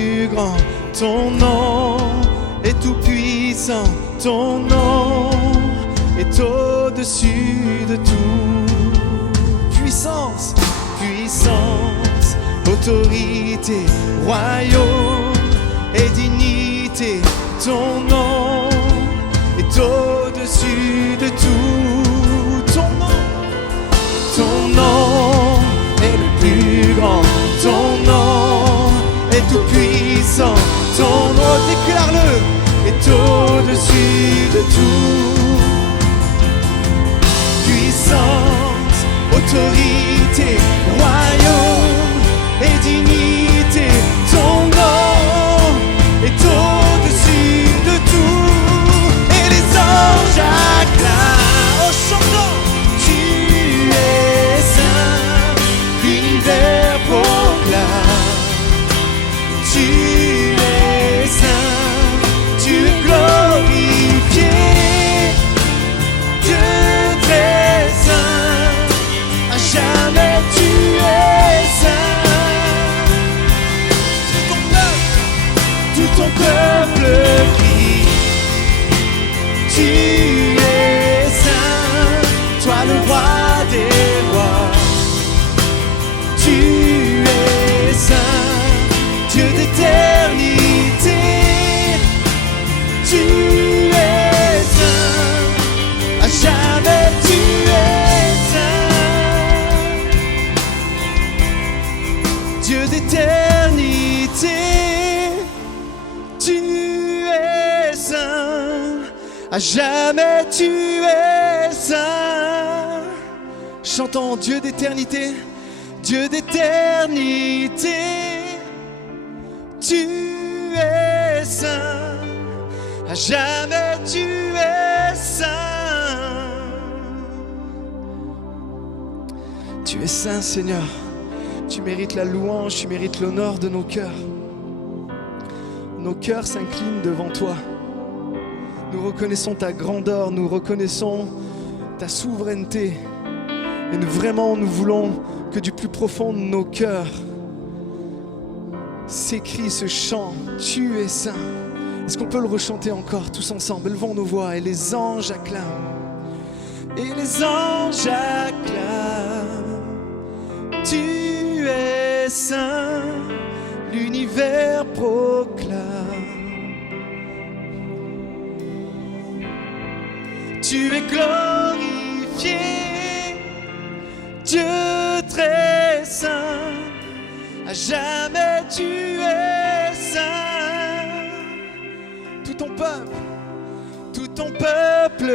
plus grand, ton nom est tout puissant, ton nom est au-dessus de tout. Puissance, puissance, autorité, royaume et dignité, ton nom est au-dessus de tout. Ton nom est le plus grand, ton nom est tout puissant, ton nom, déclare-le, est au-dessus de tout. Puissance, autorité, royaume et dignité, ton nom est au-dessus de tout. Et les anges acclament en chantant, tu es saint, l'univers proclame, tu es saint, tu es glorifié, Dieu très saint, à jamais tu es saint. Tout ton peuple crie, tu es saint, toi le roi des rois, tu es saint, Dieu d'éternité, tu es saint, à jamais tu es saint, Dieu d'éternité, tu es saint, à jamais tu es saint. Chantons Dieu d'éternité, Dieu d'éternité, tu es saint, à jamais tu es saint. Tu es saint, Seigneur, tu mérites la louange, tu mérites l'honneur de nos cœurs. Nos cœurs s'inclinent devant toi. Nous reconnaissons ta grandeur, nous reconnaissons ta souveraineté. Et nous voulons que du plus profond de nos cœurs s'écrit ce chant, tu es saint. Est-ce qu'on peut le rechanter encore tous ensemble? Élevons nos voix et les anges acclament. Et les anges acclament, tu es saint, l'univers proclame. Tu es glorifié, Dieu très saint, à jamais tu es saint. Tout ton peuple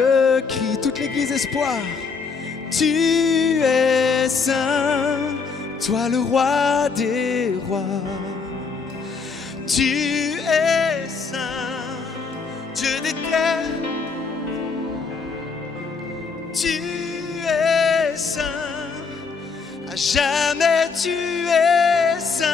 crie, toute l'église espoir, tu es saint, toi le roi des rois, tu es saint, Dieu d'éternité, tu es saint, à jamais tu es saint.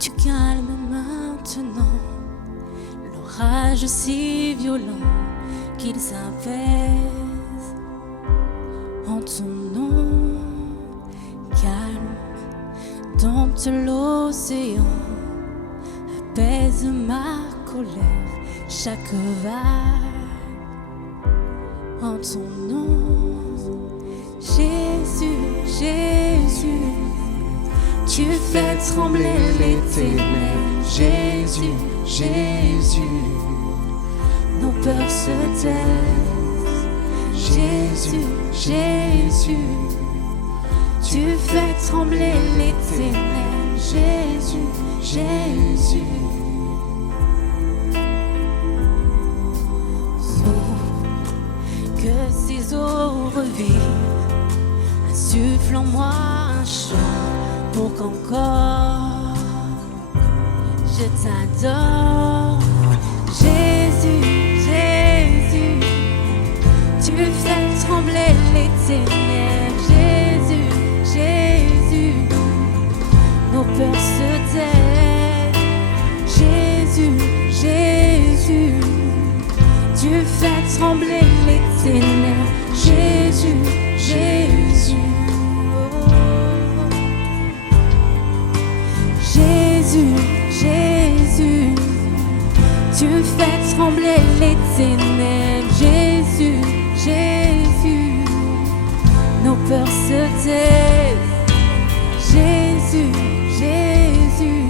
Tu calmes maintenant l'orage si violent qu'il s'apaise en ton nom. Calme, dompte l'océan, apaise ma colère, chaque vague en ton nom. Jésus, Jésus, tu fais trembler les ténèbres. Jésus, Jésus, nos peurs se taisent. Jésus, Jésus, tu fais trembler les ténèbres. Jésus, Jésus. Oh, que ces eaux revivent, insuffle en moi un chant pour qu'encore je t'adore. Jésus, ténèbres. Jésus, Jésus, nos peurs se taisent. Jésus, Jésus, tu fais trembler les ténèbres. Jésus, Jésus, oh. Jésus, Jésus, tu fais trembler les ténèbres. Jésus, Jésus, nos peurs se taisent. Jésus, Jésus,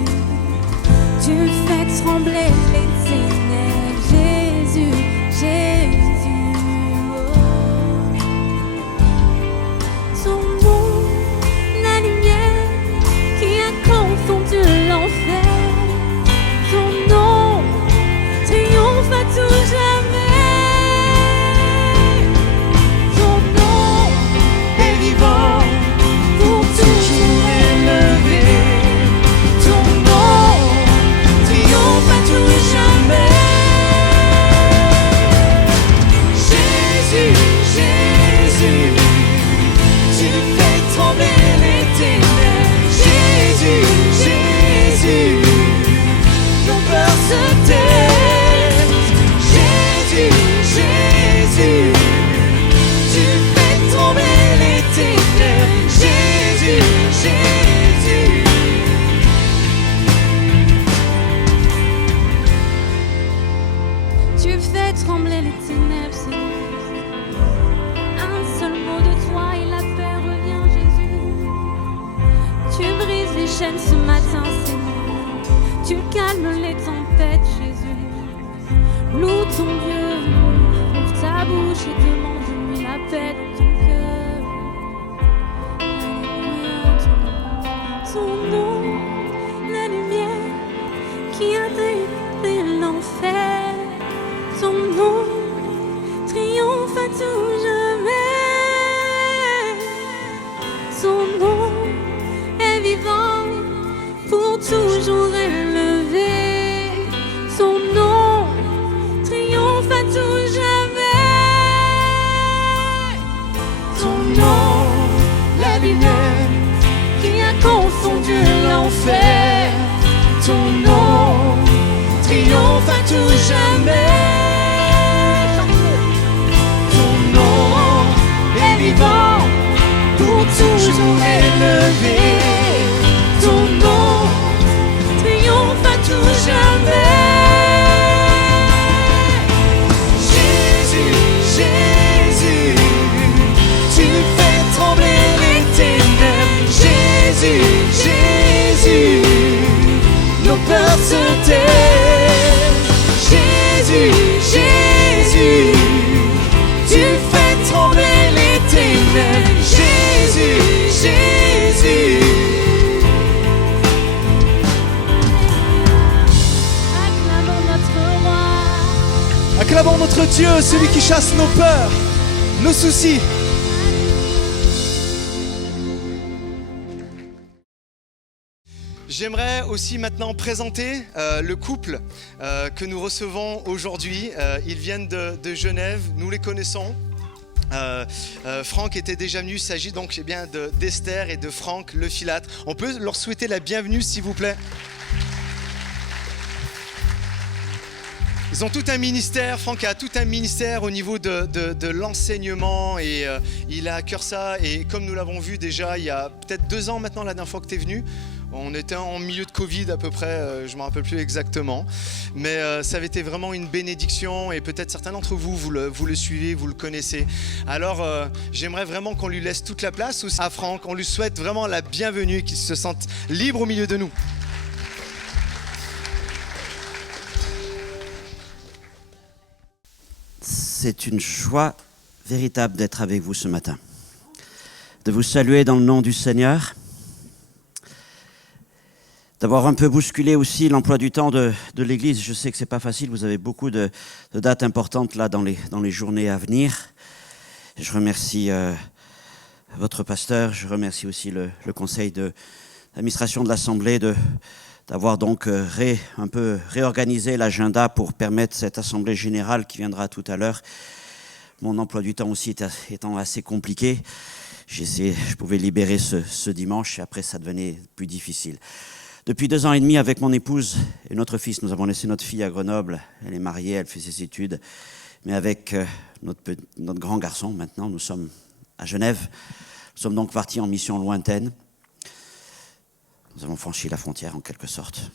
tu fais trembler les ténèbres. Jésus, Jésus, oh. Son nom, la lumière qui a confondu l'enfer. Son nom triomphe à tout jamais. Son nom est vivant, pour toujours élevé. Ton nom triomphe à tout jamais. Jésus, Jésus, tu fais trembler les ténèbres. Jésus, Jésus, nos peurs se taisent. Jésus, Jésus, tu fais trembler les ténèbres. Jésus, Jésus. Tu fais trembler les ténèbres, Seigneur. Un seul mot de toi et la paix revient, Jésus. Tu brises les chaînes ce matin, Seigneur. Tu calmes les tempêtes, Jésus. Loue ton Dieu, ouvre ta bouche et demande-lui la paix dans ton cœur. Alléluia, ton nom, la lumière qui a brisé l'enfer. Ton nom triomphe à tout jamais. Son nom est vivant, pour toujours élevé. Son nom triomphe à tout jamais. Son nom, la lumière qui a confondu l'enfer. Ton nom triomphe à tout jamais. Ton nom est vivant, pour toujours élevé. Ton nom triomphe à tout jamais. Jésus, Jésus, tu fais trembler les ténèbres. Jésus, Jésus, nos peurs se taisent. Jésus, Jésus, tu fais trembler les ténèbres. Jésus, Jésus. Acclamons notre roi. Acclamons notre Dieu, celui qui chasse nos peurs, nos soucis. J'aimerais aussi maintenant présenter le couple que nous recevons aujourd'hui. Ils viennent de Genève, nous les connaissons. Franck était déjà venu, il s'agit donc d'Esther et de Franck Le Filâtre. On peut leur souhaiter la bienvenue s'il vous plaît. Ils ont tout un ministère, Franck a tout un ministère au niveau de l'enseignement et il a à cœur ça. Et comme nous l'avons vu déjà il y a peut-être 2 ans maintenant la dernière fois que tu es venu, on était en milieu de Covid à peu près, je ne me rappelle plus exactement. Mais ça avait été vraiment une bénédiction et peut-être certains d'entre vous, vous le suivez, vous le connaissez. Alors j'aimerais vraiment qu'on lui laisse toute la place aussi à Franck. On lui souhaite vraiment la bienvenue, qu'il se sente libre au milieu de nous. C'est une joie véritable d'être avec vous ce matin, de vous saluer dans le nom du Seigneur, d'avoir un peu bousculé aussi l'emploi du temps de l'Église. Je sais que c'est pas facile, vous avez beaucoup de dates importantes là dans les journées à venir. Je remercie votre pasteur, je remercie aussi le conseil d'administration de l'Assemblée d'avoir donc un peu réorganisé l'agenda pour permettre cette Assemblée générale qui viendra tout à l'heure, mon emploi du temps aussi étant assez compliqué, je pouvais libérer ce dimanche et après ça devenait plus difficile. Depuis 2 ans et demi, avec mon épouse et notre fils, nous avons laissé notre fille à Grenoble. Elle est mariée, elle fait ses études. Mais avec notre grand garçon, maintenant, nous sommes à Genève. Nous sommes donc partis en mission lointaine. Nous avons franchi la frontière en quelque sorte.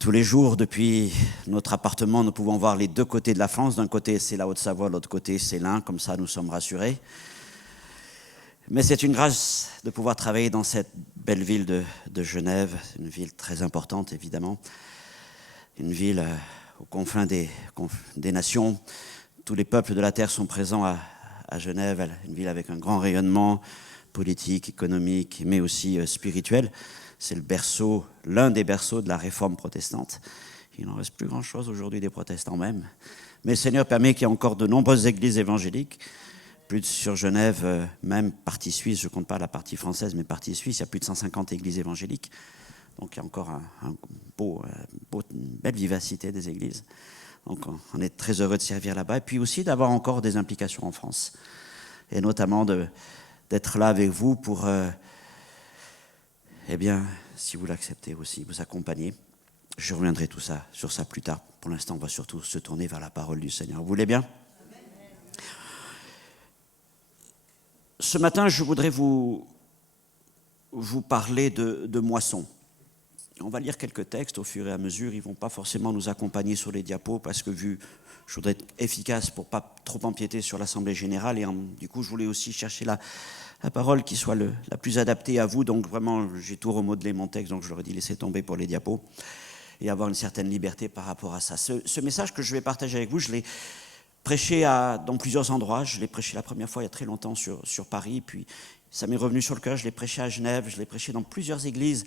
Tous les jours, depuis notre appartement, nous pouvons voir les 2 côtés de la France. D'un côté, c'est la Haute-Savoie, de l'autre côté, c'est l'Ain. Comme ça, nous sommes rassurés. Mais c'est une grâce de pouvoir travailler dans cette belle ville de Genève. C'est une ville très importante, évidemment. Une ville aux confins des nations. Tous les peuples de la terre sont présents à Genève. Une ville avec un grand rayonnement politique, économique, mais aussi spirituel. C'est l'un des berceaux de la réforme protestante. Il n'en reste plus grand-chose aujourd'hui des protestants même. Mais le Seigneur permet qu'il y ait encore de nombreuses églises évangéliques. Plus sur Genève, même partie suisse, je ne compte pas la partie française, mais partie suisse, il y a plus de 150 églises évangéliques. Donc il y a encore une belle vivacité des églises. Donc on est très heureux de servir là-bas. Et puis aussi d'avoir encore des implications en France. Et notamment d'être là avec vous pour, si vous l'acceptez aussi, vous accompagner. Je reviendrai sur ça plus tard. Pour l'instant, on va surtout se tourner vers la parole du Seigneur. Vous voulez bien ? Ce matin, je voudrais vous parler de moisson. On va lire quelques textes au fur et à mesure. Ils ne vont pas forcément nous accompagner sur les diapos parce que je voudrais être efficace pour ne pas trop empiéter sur l'Assemblée générale. Et du coup, je voulais aussi chercher la parole qui soit la plus adaptée à vous. Donc vraiment, j'ai tout remodelé mon texte, donc je leur ai dit laisser tomber pour les diapos et avoir une certaine liberté par rapport à ça. Ce message que je vais partager avec vous, je l'ai prêché dans plusieurs endroits. Je l'ai prêché la première fois il y a très longtemps sur Paris, puis ça m'est revenu sur le cœur. Je l'ai prêché à Genève, je l'ai prêché dans plusieurs églises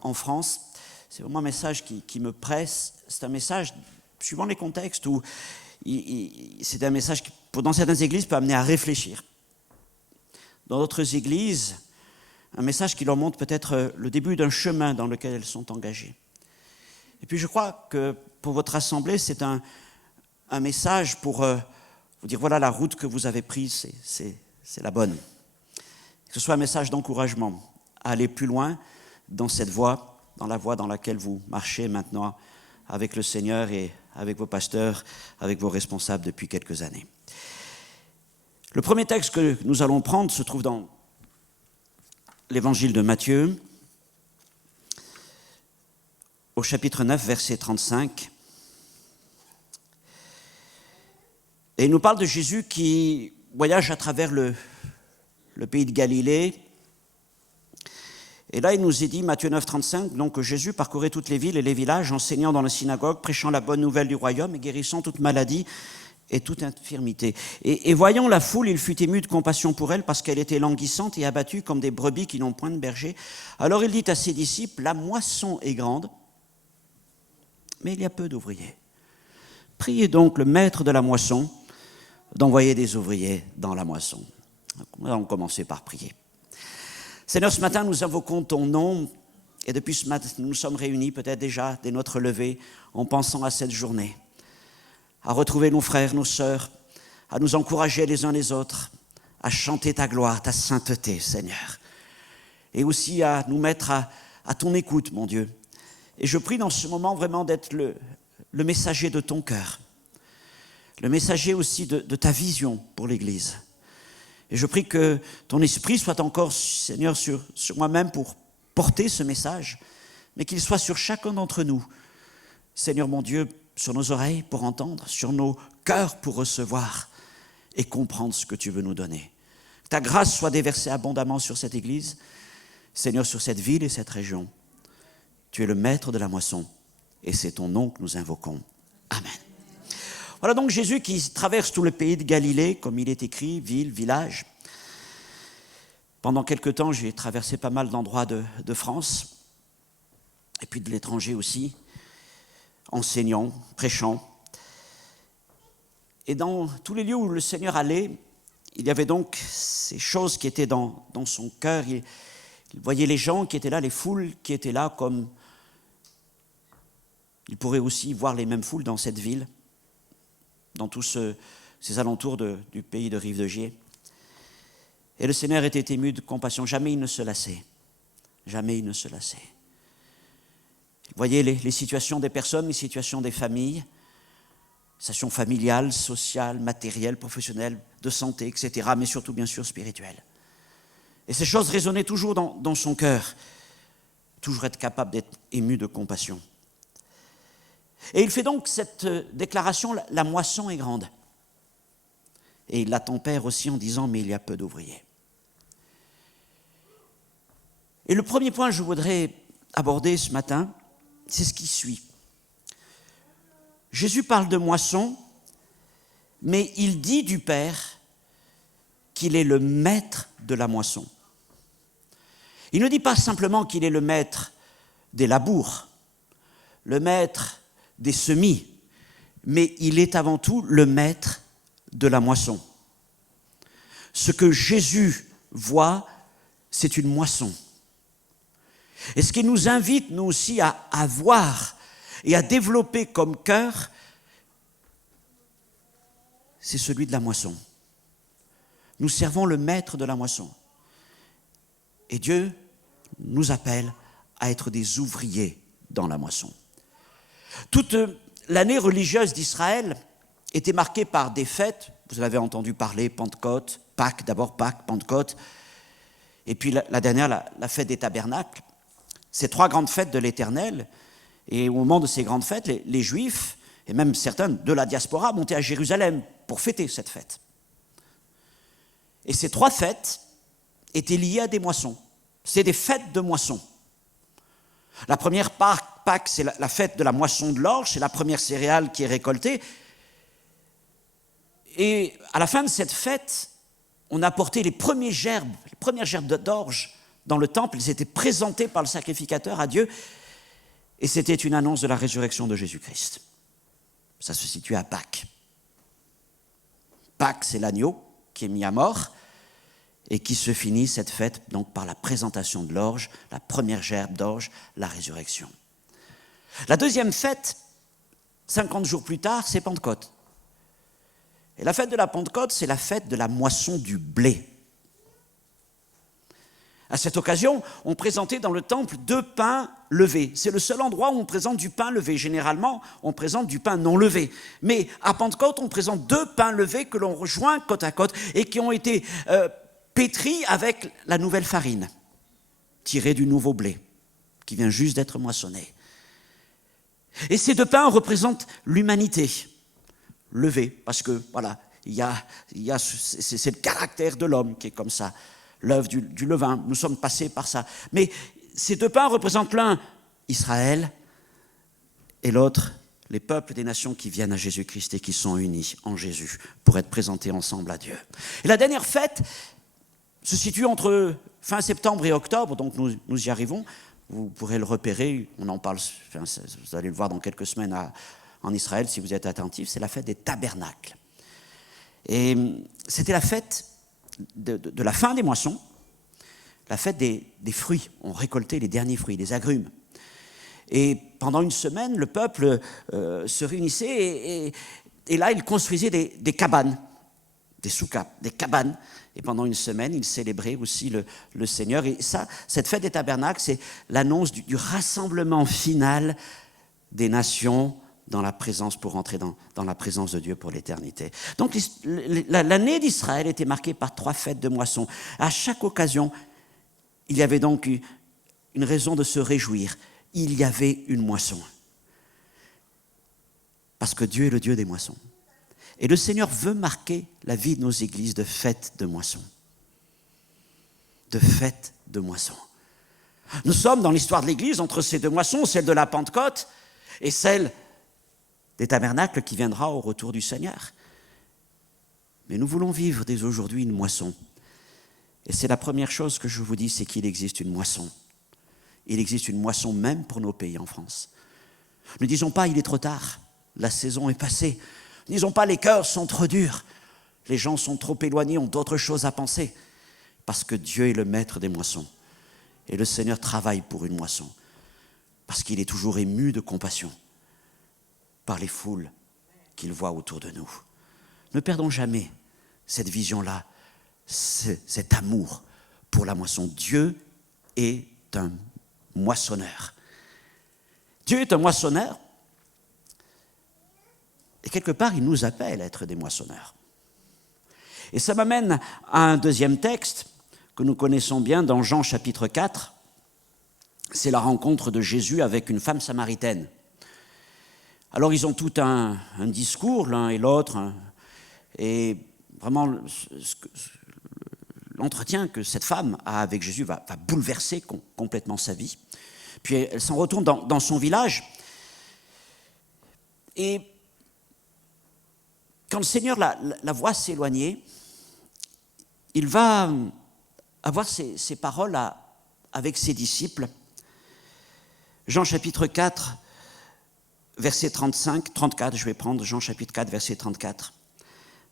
en France. C'est vraiment un message qui me presse. C'est un message, suivant les contextes, où c'est un message qui, dans certaines églises, peut amener à réfléchir. Dans d'autres églises, un message qui leur montre peut-être le début d'un chemin dans lequel elles sont engagées. Et puis je crois que pour votre assemblée, c'est un message pour vous dire voilà la route que vous avez prise, c'est la bonne. Que ce soit un message d'encouragement à aller plus loin dans cette voie, dans la voie dans laquelle vous marchez maintenant avec le Seigneur et avec vos pasteurs, avec vos responsables depuis quelques années. Le premier texte que nous allons prendre se trouve dans l'évangile de Matthieu, au chapitre 9, verset 35. Et il nous parle de Jésus qui voyage à travers le pays de Galilée. Et là, il nous est dit, Matthieu 9, 35, donc que Jésus parcourait toutes les villes et les villages, enseignant dans la synagogue, prêchant la bonne nouvelle du royaume et guérissant toute maladie et toute infirmité. Et voyant la foule, il fut ému de compassion pour elle, parce qu'elle était languissante et abattue comme des brebis qui n'ont point de berger. Alors il dit à ses disciples, la moisson est grande, mais il y a peu d'ouvriers. Priez donc le maître de la moisson d'envoyer des ouvriers dans la moisson. Nous allons commencer par prier. Seigneur, ce matin, nous invoquons ton nom, et depuis ce matin, nous sommes réunis peut-être déjà dès notre levée, en pensant à cette journée, à retrouver nos frères, nos sœurs, à nous encourager les uns les autres, à chanter ta gloire, ta sainteté, Seigneur, et aussi à nous mettre à ton écoute, mon Dieu. Et je prie dans ce moment vraiment d'être le messager de ton cœur, le messager aussi de ta vision pour l'Église. Et je prie que ton esprit soit encore, Seigneur, sur moi-même pour porter ce message, mais qu'il soit sur chacun d'entre nous. Seigneur mon Dieu, sur nos oreilles pour entendre, sur nos cœurs pour recevoir et comprendre ce que tu veux nous donner. Que ta grâce soit déversée abondamment sur cette Église, Seigneur, sur cette ville et cette région. Tu es le maître de la moisson et c'est ton nom que nous invoquons. Amen. Voilà donc Jésus qui traverse tout le pays de Galilée, comme il est écrit, ville, village. Pendant quelque temps, j'ai traversé pas mal d'endroits de France, et puis de l'étranger aussi, enseignant, prêchant. Et dans tous les lieux où le Seigneur allait, il y avait donc ces choses qui étaient dans son cœur. Il voyait les gens qui étaient là, les foules qui étaient là, comme il pourrait aussi voir les mêmes foules dans cette ville. dans tous ces alentours du pays de Rive-de-Gier. Et le Seigneur était ému de compassion. Jamais il ne se lassait. Jamais il ne se lassait. Vous voyez les situations des personnes, les situations des familles, situations familiales, sociales, matérielles, professionnelles, de santé, etc., mais surtout, bien sûr, spirituelles. Et ces choses résonnaient toujours dans son cœur, toujours être capable d'être ému de compassion. Et il fait donc cette déclaration, la moisson est grande. Et il la tempère aussi en disant, mais il y a peu d'ouvriers. Et le premier point que je voudrais aborder ce matin, c'est ce qui suit. Jésus parle de moisson, mais il dit du Père qu'il est le maître de la moisson. Il ne dit pas simplement qu'il est le maître des labours, le maître des semis, mais il est avant tout le maître de la moisson. Ce que Jésus voit, c'est une moisson. Et ce qui nous invite, nous aussi, à voir et à développer comme cœur, c'est celui de la moisson. Nous servons le maître de la moisson. Et Dieu nous appelle à être des ouvriers dans la moisson. Toute l'année religieuse d'Israël était marquée par des fêtes. Vous en avez entendu parler, Pentecôte, Pâques, d'abord Pâques, Pentecôte. Et puis la dernière, la fête des tabernacles. Ces trois grandes fêtes de l'Éternel. Et au moment de ces grandes fêtes, les Juifs, et même certains de la diaspora, montaient à Jérusalem pour fêter cette fête. Et ces trois fêtes étaient liées à des moissons. C'est des fêtes de moisson. La première Pâques, c'est la fête de la moisson de l'orge, c'est la première céréale qui est récoltée. Et à la fin de cette fête, on apportait les premières gerbes d'orge dans le temple. Ils étaient présentés par le sacrificateur à Dieu. Et c'était une annonce de la résurrection de Jésus-Christ. Ça se situe à Pâques. Pâques, c'est l'agneau qui est mis à mort et qui se finit cette fête donc par la présentation de l'orge, la première gerbe d'orge, la résurrection. La deuxième fête, 50 jours plus tard, c'est Pentecôte. Et la fête de la Pentecôte, c'est la fête de la moisson du blé. À cette occasion, on présentait dans le temple 2 pains levés. C'est le seul endroit où on présente du pain levé. Généralement, on présente du pain non levé. Mais à Pentecôte, on présente 2 pains levés que l'on rejoint côte à côte et qui ont été pétris avec la nouvelle farine, tirée du nouveau blé, qui vient juste d'être moissonné. Et ces 2 pains représentent l'humanité levée, parce que, voilà, c'est le caractère de l'homme qui est comme ça. L'œuvre du levain, nous sommes passés par ça. Mais ces 2 pains représentent l'un Israël et l'autre les peuples des nations qui viennent à Jésus-Christ et qui sont unis en Jésus pour être présentés ensemble à Dieu. Et la dernière fête se situe entre fin septembre et octobre, donc nous y arrivons. Vous pourrez le repérer, on en parle, vous allez le voir dans quelques semaines en Israël si vous êtes attentifs, c'est la fête des tabernacles. Et c'était la fête de la fin des moissons, la fête des fruits. On récoltait les derniers fruits, les agrumes. Et pendant une semaine, le peuple se réunissait et là, il construisait des cabanes, des soukas, des cabanes. Et pendant une semaine, il célébrait aussi le Seigneur. Et ça, cette fête des tabernacles, c'est l'annonce du rassemblement final des nations dans la présence, pour entrer dans la présence de Dieu pour l'éternité. Donc l'année d'Israël était marquée par 3 fêtes de moisson. À chaque occasion, il y avait donc une raison de se réjouir. Il y avait une moisson. Parce que Dieu est le Dieu des moissons. Et le Seigneur veut marquer la vie de nos églises de fêtes de moisson. De fêtes de moisson. Nous sommes dans l'histoire de l'Église entre ces 2 moissons, celle de la Pentecôte et celle des tabernacles qui viendra au retour du Seigneur. Mais nous voulons vivre dès aujourd'hui une moisson. Et c'est la première chose que je vous dis, c'est qu'il existe une moisson. Il existe une moisson même pour nos pays en France. Ne disons pas, il est trop tard, la saison est passée. Ne disons pas, les cœurs sont trop durs, les gens sont trop éloignés, ont d'autres choses à penser. Parce que Dieu est le maître des moissons. Et le Seigneur travaille pour une moisson. Parce qu'il est toujours ému de compassion par les foules qu'il voit autour de nous. Ne perdons jamais cette vision-là, cet amour pour la moisson. Dieu est un moissonneur. Dieu est un moissonneur et quelque part, il nous appelle à être des moissonneurs. Et ça m'amène à un deuxième texte que nous connaissons bien dans Jean chapitre 4. C'est la rencontre de Jésus avec une femme samaritaine. Alors ils ont tout un discours, l'un et l'autre, et vraiment l'entretien que cette femme a avec Jésus va bouleverser complètement sa vie. Puis elle s'en retourne dans son village, et quand le Seigneur la voit s'éloigner, il va avoir ces paroles avec ses disciples. Jean chapitre 4, verset 34, je vais prendre Jean chapitre 4, verset 34.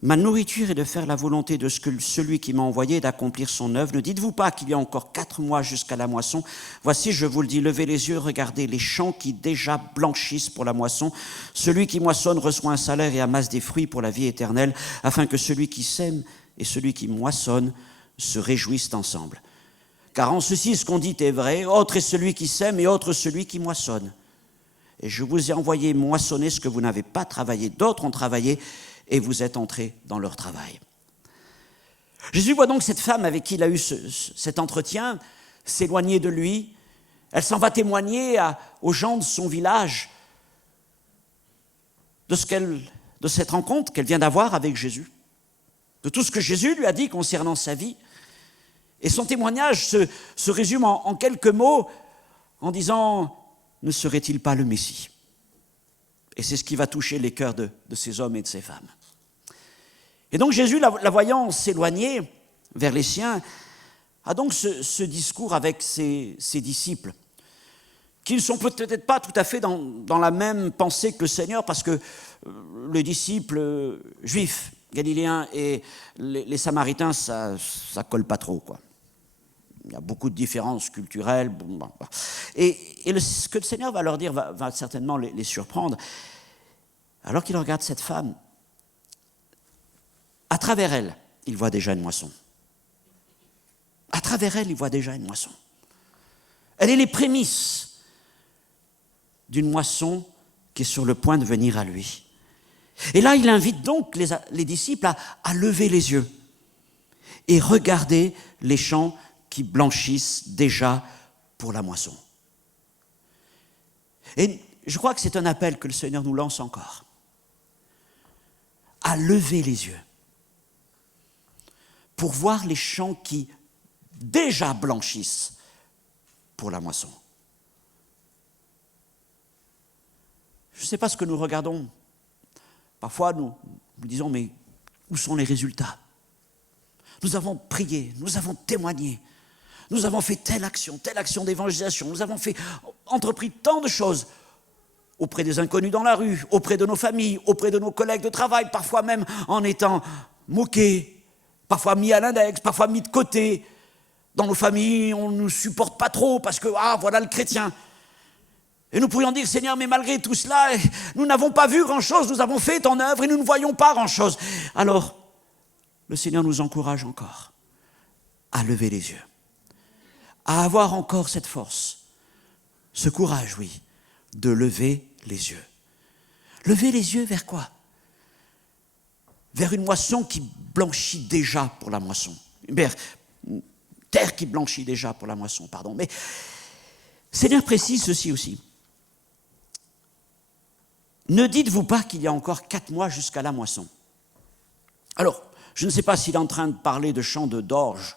« Ma nourriture est de faire la volonté de celui qui m'a envoyé et d'accomplir son œuvre. Ne dites-vous pas qu'il y a encore 4 mois jusqu'à la moisson? Voici, je vous le dis, levez les yeux, regardez les champs qui déjà blanchissent pour la moisson. Celui qui moissonne reçoit un salaire et amasse des fruits pour la vie éternelle, afin que celui qui sème et celui qui moissonne se réjouissent ensemble. Car en ceci, ce qu'on dit est vrai, autre est celui qui sème et autre celui qui moissonne. Et je vous ai envoyé moissonner ce que vous n'avez pas travaillé. D'autres ont travaillé et vous êtes entrés dans leur travail. » Jésus voit donc cette femme avec qui il a eu cet entretien s'éloigner de lui. Elle s'en va témoigner aux gens de son village de cette rencontre qu'elle vient d'avoir avec Jésus, de tout ce que Jésus lui a dit concernant sa vie. Et son témoignage se résume en quelques mots en disant « Ne serait-il pas le Messie ?» Et c'est ce qui va toucher les cœurs de ces hommes et de ces femmes. Et donc Jésus, la voyant s'éloigner vers les siens, a donc ce discours avec ses disciples, qui ne sont peut-être pas tout à fait dans la même pensée que le Seigneur, parce que les disciples juifs, galiléens et les samaritains, ça colle pas trop, quoi. Il y a beaucoup de différences culturelles. Et ce que le Seigneur va leur dire va certainement les surprendre. Alors qu'il regarde cette femme, à travers elle, il voit déjà une moisson. À travers elle, il voit déjà une moisson. Elle est les prémices d'une moisson qui est sur le point de venir à lui. Et là, il invite donc les disciples à lever les yeux et regarder les champs qui blanchissent déjà pour la moisson. Et je crois que c'est un appel que le Seigneur nous lance encore, à lever les yeux pour voir les champs qui déjà blanchissent pour la moisson. Je ne sais pas ce que nous regardons. Parfois, nous disons, mais où sont les résultats? Nous avons prié, nous avons témoigné, nous avons fait telle action d'évangélisation, nous avons entrepris tant de choses auprès des inconnus dans la rue, auprès de nos familles, auprès de nos collègues de travail, parfois même en étant moqués, parfois mis à l'index, parfois mis de côté. Dans nos familles, on ne nous supporte pas trop parce que, voilà le chrétien. Et nous pourrions dire, Seigneur, mais malgré tout cela, nous n'avons pas vu grand-chose, nous avons fait ton œuvre et nous ne voyons pas grand-chose. Alors, le Seigneur nous encourage encore à lever les yeux, à avoir encore cette force, ce courage, oui, de lever les yeux. Lever les yeux vers quoi? Vers une moisson qui blanchit déjà pour la moisson. Terre qui blanchit déjà pour la moisson, pardon. Mais Seigneur précise ceci aussi. Ne dites-vous pas qu'il y a encore 4 mois jusqu'à la moisson? Alors, je ne sais pas s'il est en train de parler de champs d'orge,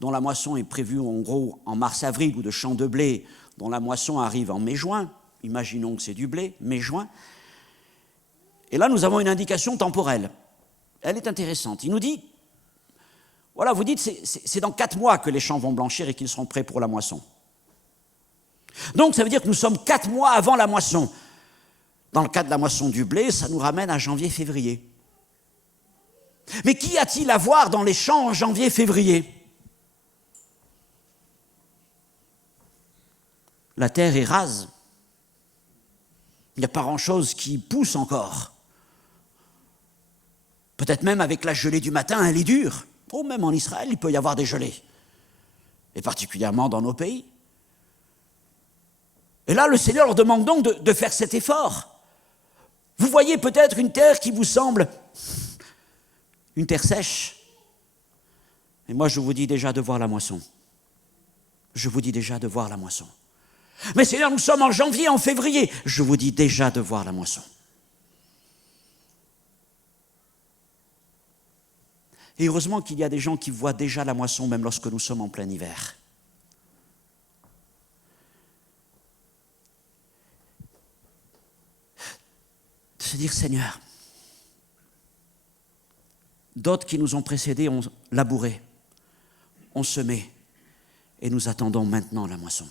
dont la moisson est prévue en gros en mars-avril, ou de champs de blé, dont la moisson arrive en mai-juin. Imaginons que c'est du blé, mai-juin. Et là, nous avons une indication temporelle. Elle est intéressante. Il nous dit, voilà, vous dites, c'est dans 4 mois que les champs vont blanchir et qu'ils seront prêts pour la moisson. Donc, ça veut dire que nous sommes 4 mois avant la moisson. Dans le cas de la moisson du blé, ça nous ramène à janvier-février. Mais qu'y a-t-il à voir dans les champs en janvier-février? La terre est rase. Il n'y a pas grand-chose qui pousse encore. Peut-être même avec la gelée du matin, elle est dure. Ou même en Israël, il peut y avoir des gelées. Et particulièrement dans nos pays. Et là, le Seigneur leur demande donc de faire cet effort. Vous voyez peut-être une terre qui vous semble une terre sèche. Et moi, je vous dis déjà de voir la moisson. Je vous dis déjà de voir la moisson. Mais Seigneur, nous sommes en janvier, en février. Je vous dis déjà de voir la moisson. Et heureusement qu'il y a des gens qui voient déjà la moisson, même lorsque nous sommes en plein hiver. De se dire, Seigneur, d'autres qui nous ont précédés ont labouré, ont semé, et nous attendons maintenant la moisson.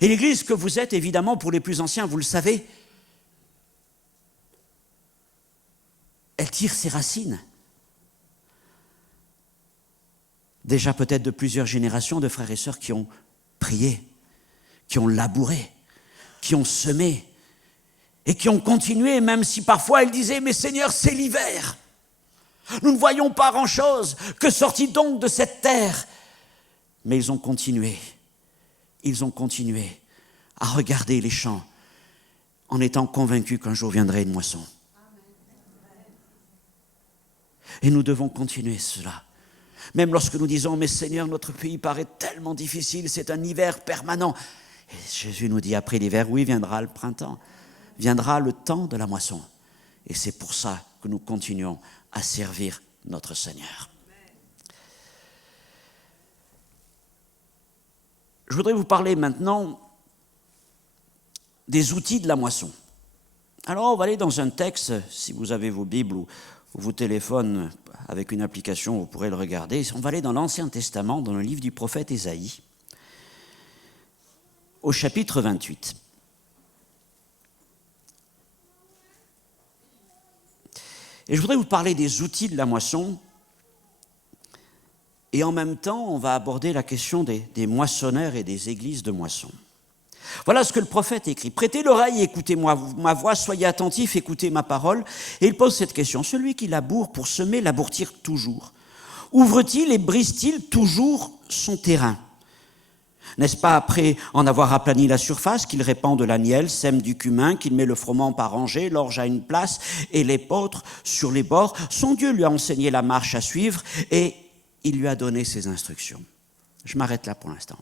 Et l'église que vous êtes, évidemment, pour les plus anciens, vous le savez, elle tire ses racines. Déjà peut-être de plusieurs générations de frères et sœurs qui ont prié, qui ont labouré, qui ont semé et qui ont continué, même si parfois elles disaient « Mais Seigneur, c'est l'hiver. Nous ne voyons pas grand-chose. Que sortit donc de cette terre ?» Mais ils ont continué à regarder les champs en étant convaincus qu'un jour viendrait une moisson. Et nous devons continuer cela. Même lorsque nous disons « Mais Seigneur, notre pays paraît tellement difficile, c'est un hiver permanent. » Et Jésus nous dit après l'hiver, oui, viendra le printemps, viendra le temps de la moisson. Et c'est pour ça que nous continuons à servir notre Seigneur. Je voudrais vous parler maintenant des outils de la moisson. Alors on va aller dans un texte, si vous avez vos Bibles ou vos téléphones avec une application, vous pourrez le regarder. On va aller dans l'Ancien Testament, dans le livre du prophète Ésaïe, au chapitre 28. Et je voudrais vous parler des outils de la moisson. Et en même temps, on va aborder la question des moissonneurs et des églises de moisson. Voilà ce que le prophète écrit. « Prêtez l'oreille, écoutez-moi ma voix, soyez attentifs, écoutez ma parole. » Et il pose cette question. « Celui qui laboure pour semer, laboure-t-il toujours? Ouvre-t-il et brise-t-il toujours son terrain? N'est-ce pas après en avoir aplani la surface qu'il répand de la miel, sème du cumin, qu'il met le froment par rangée, l'orge à une place et l'épeautre sur les bords? Son Dieu lui a enseigné la marche à suivre et il lui a donné ses instructions. » Je m'arrête là pour l'instant.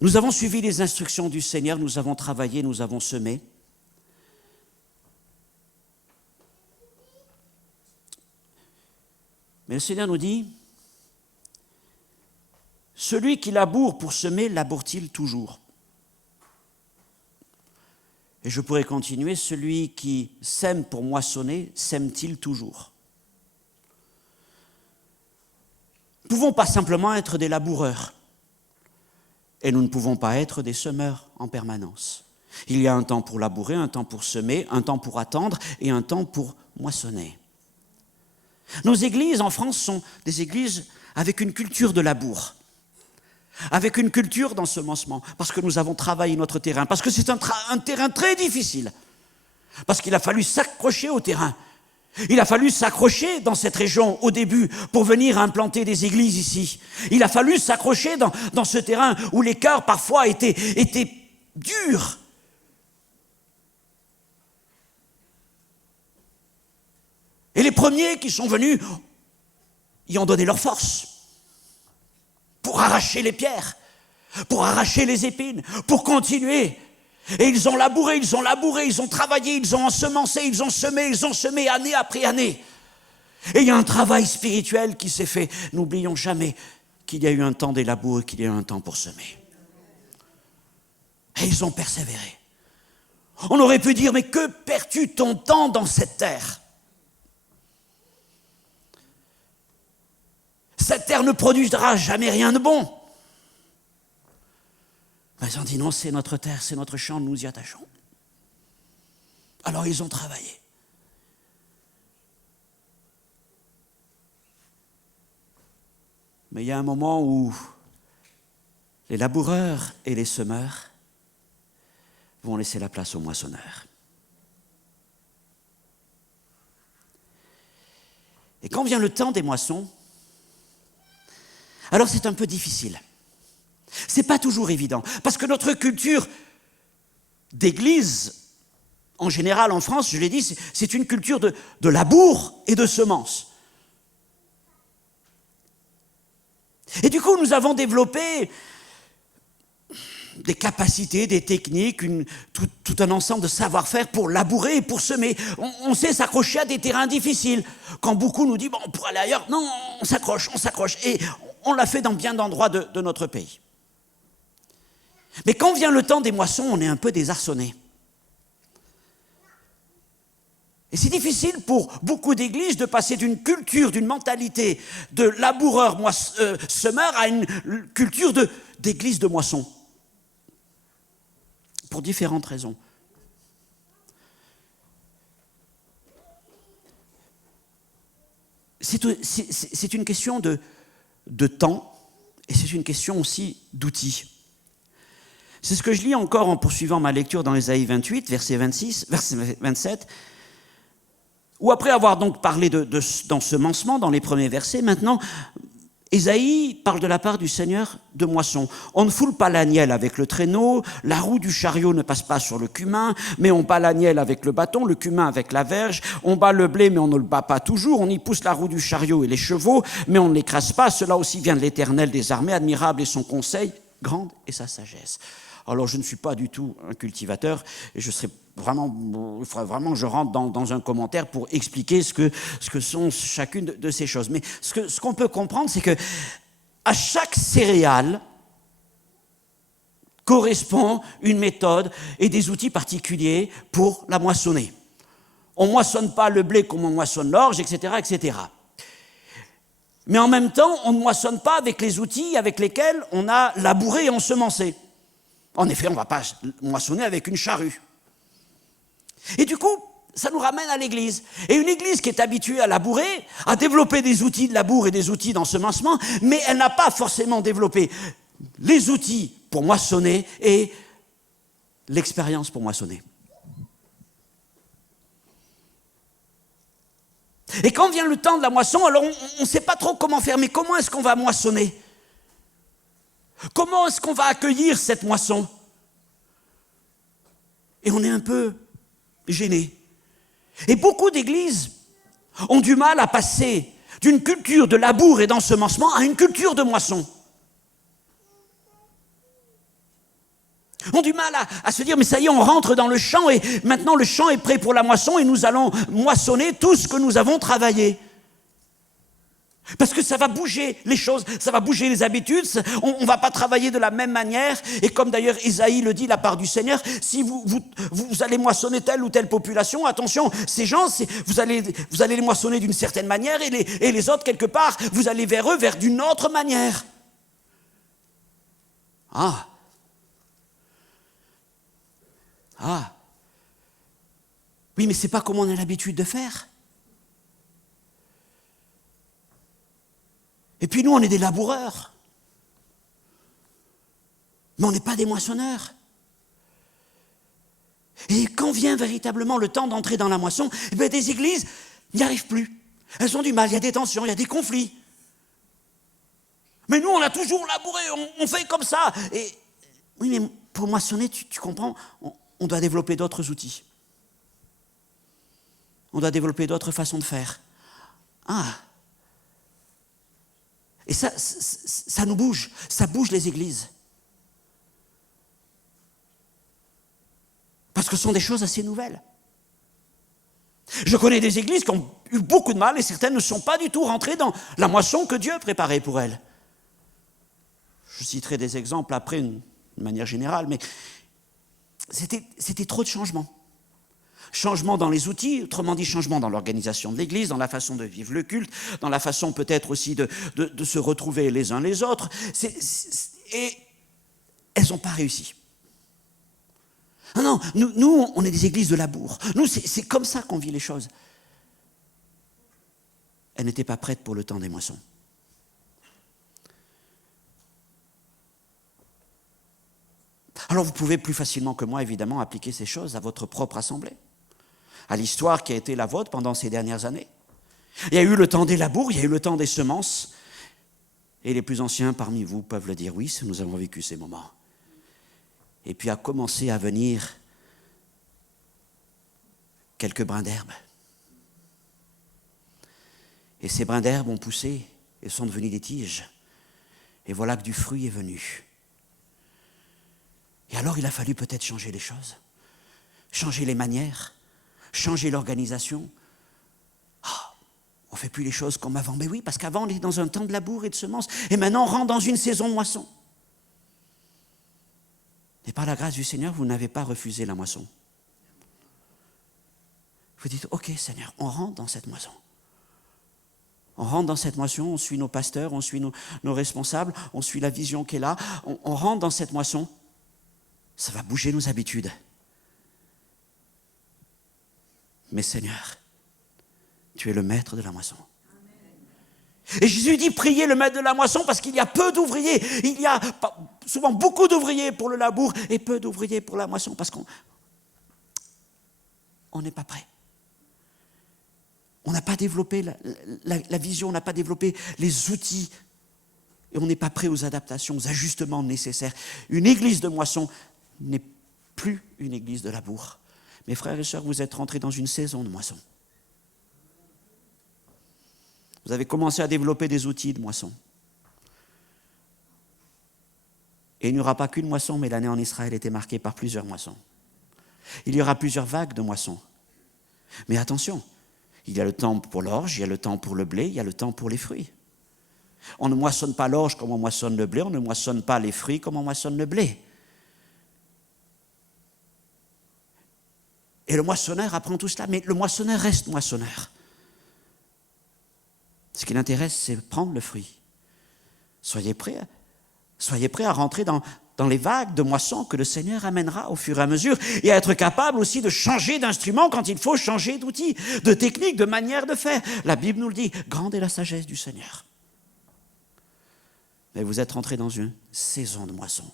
Nous avons suivi les instructions du Seigneur, nous avons travaillé, nous avons semé. Mais le Seigneur nous dit, celui qui laboure pour semer, laboure-t-il toujours? Et je pourrais continuer, celui qui sème pour moissonner, sème-t-il toujours? Nous ne pouvons pas simplement être des laboureurs. Et nous ne pouvons pas être des semeurs en permanence. Il y a un temps pour labourer, un temps pour semer, un temps pour attendre et un temps pour moissonner. Nos églises en France sont des églises avec une culture de labour, avec une culture d'ensemencement, parce que nous avons travaillé notre terrain, parce que c'est un terrain très difficile, parce qu'il a fallu s'accrocher au terrain. Il a fallu s'accrocher dans cette région au début pour venir implanter des églises ici. Il a fallu s'accrocher dans ce terrain où les cœurs parfois étaient durs. Et les premiers qui sont venus y ont donné leur force pour arracher les pierres, pour arracher les épines, pour continuer. Et ils ont labouré, ils ont travaillé, ils ont ensemencé, ils ont semé année après année. Et il y a un travail spirituel qui s'est fait. N'oublions jamais qu'il y a eu un temps des labours et qu'il y a eu un temps pour semer. Et ils ont persévéré. On aurait pu dire, mais que perds-tu ton temps dans cette terre? Cette terre ne produira jamais rien de bon. Mais ils ont dit non, c'est notre terre, c'est notre champ, nous y attachons. Alors ils ont travaillé. Mais il y a un moment où les laboureurs et les semeurs vont laisser la place aux moissonneurs. Et quand vient le temps des moissons, alors c'est un peu difficile. C'est pas toujours évident, parce que notre culture d'église, en général en France, je l'ai dit, c'est une culture de labour et de semences. Et du coup, nous avons développé des capacités, des techniques, tout un ensemble de savoir-faire pour labourer et pour semer. On sait s'accrocher à des terrains difficiles. Quand beaucoup nous disent, bon, pour aller ailleurs, non, on s'accroche. Et on l'a fait dans bien d'endroits de notre pays. Mais quand vient le temps des moissons, on est un peu désarçonné. Et c'est difficile pour beaucoup d'églises de passer d'une culture, d'une mentalité de laboureur, semeur à une culture d'église de moisson. Pour différentes raisons. C'est une question de temps et c'est une question aussi d'outils. C'est ce que je lis encore en poursuivant ma lecture dans Ésaïe 28, verset 27, où après avoir donc parlé d'ensemencement dans les premiers versets, maintenant, Ésaïe parle de la part du Seigneur de moisson. On ne foule pas l'agnelle avec le traîneau, la roue du chariot ne passe pas sur le cumin, mais on bat l'agnelle avec le bâton, le cumin avec la verge, on bat le blé mais on ne le bat pas toujours, on y pousse la roue du chariot et les chevaux, mais on ne l'écrase pas, cela aussi vient de l'Éternel des armées, admirable est son conseil, grande est sa sagesse. Alors je ne suis pas du tout un cultivateur et il faudrait vraiment que je rentre dans un commentaire pour expliquer ce que sont chacune de ces choses. Mais ce qu'on peut comprendre, c'est que à chaque céréale correspond une méthode et des outils particuliers pour la moissonner. On ne moissonne pas le blé comme on moissonne l'orge, etc., etc. Mais en même temps, on ne moissonne pas avec les outils avec lesquels on a labouré et ensemencé. En effet, on ne va pas moissonner avec une charrue. Et du coup, ça nous ramène à l'église. Et une église qui est habituée à labourer, a développé des outils de labour et des outils d'ensemencement, mais elle n'a pas forcément développé les outils pour moissonner et l'expérience pour moissonner. Et quand vient le temps de la moisson, alors on ne sait pas trop comment faire, mais comment est-ce qu'on va moissonner ? Comment est-ce qu'on va accueillir cette moisson ? Et on est un peu gêné. Et beaucoup d'églises ont du mal à passer d'une culture de labour et d'ensemencement à une culture de moisson. Ont du mal à se dire, mais ça y est, on rentre dans le champ et maintenant le champ est prêt pour la moisson et nous allons moissonner tout ce que nous avons travaillé. Parce que ça va bouger les choses, ça va bouger les habitudes, on ne va pas travailler de la même manière. Et comme d'ailleurs Ésaïe le dit, la part du Seigneur, si vous allez moissonner telle ou telle population, attention, ces gens, vous allez les moissonner d'une certaine manière et les autres, quelque part, vous allez vers eux vers d'une autre manière. Ah. Oui, mais ce n'est pas comme on a l'habitude de faire. Et puis nous, on est des laboureurs. Mais on n'est pas des moissonneurs. Et quand vient véritablement le temps d'entrer dans la moisson, des églises n'y arrivent plus. Elles ont du mal, il y a des tensions, il y a des conflits. Mais nous, on a toujours labouré, on fait comme ça. Et oui, mais pour moissonner, tu comprends, on doit développer d'autres outils. On doit développer d'autres façons de faire. Et ça nous bouge, ça bouge les églises. Parce que ce sont des choses assez nouvelles. Je connais des églises qui ont eu beaucoup de mal et certaines ne sont pas du tout rentrées dans la moisson que Dieu préparait pour elles. Je citerai des exemples après, de manière générale, mais c'était trop de changements. Changement dans les outils, autrement dit changement dans l'organisation de l'Église, dans la façon de vivre le culte, dans la façon peut-être aussi de se retrouver les uns les autres. Et elles n'ont pas réussi. Non, nous, on est des églises de labour. Nous, c'est comme ça qu'on vit les choses. Elles n'étaient pas prêtes pour le temps des moissons. Alors vous pouvez plus facilement que moi, évidemment, appliquer ces choses à votre propre assemblée, à l'histoire qui a été la vôtre pendant ces dernières années. Il y a eu le temps des labours, il y a eu le temps des semences, et les plus anciens parmi vous peuvent le dire, oui, nous avons vécu ces moments. Et puis a commencé à venir quelques brins d'herbe. Et ces brins d'herbe ont poussé et sont devenus des tiges. Et voilà que du fruit est venu. Et alors il a fallu peut-être changer les choses, changer les manières, changer l'organisation. On ne fait plus les choses comme avant. Mais oui, parce qu'avant on était dans un temps de labour et de semences. Et maintenant on rentre dans une saison de moisson. Et par la grâce du Seigneur, vous n'avez pas refusé la moisson. Vous dites, ok Seigneur, on rentre dans cette moisson. On rentre dans cette moisson, on suit nos pasteurs, on suit nos responsables, on suit la vision qui est là. On rentre dans cette moisson. Ça va bouger nos habitudes. Mais Seigneur, tu es le maître de la moisson. Et Jésus dit, priez le maître de la moisson parce qu'il y a peu d'ouvriers. Il y a souvent beaucoup d'ouvriers pour le labour et peu d'ouvriers pour la moisson parce qu'on n'est pas prêt. On n'a pas développé la vision, on n'a pas développé les outils et on n'est pas prêt aux adaptations, aux ajustements nécessaires. Une église de moisson n'est plus une église de labour. Mes frères et sœurs, vous êtes rentrés dans une saison de moisson. Vous avez commencé à développer des outils de moisson. Et il n'y aura pas qu'une moisson, mais l'année en Israël était marquée par plusieurs moissons. Il y aura plusieurs vagues de moissons. Mais attention, il y a le temps pour l'orge, il y a le temps pour le blé, il y a le temps pour les fruits. On ne moissonne pas l'orge comme on moissonne le blé, on ne moissonne pas les fruits comme on moissonne le blé. Et le moissonneur apprend tout cela, mais le moissonneur reste moissonneur. Ce qui l'intéresse, c'est prendre le fruit. Soyez prêts à rentrer dans les vagues de moisson que le Seigneur amènera au fur et à mesure et à être capable aussi de changer d'instrument quand il faut changer d'outil, de technique, de manière de faire. La Bible nous le dit, grande est la sagesse du Seigneur. Mais vous êtes rentrés dans une saison de moisson.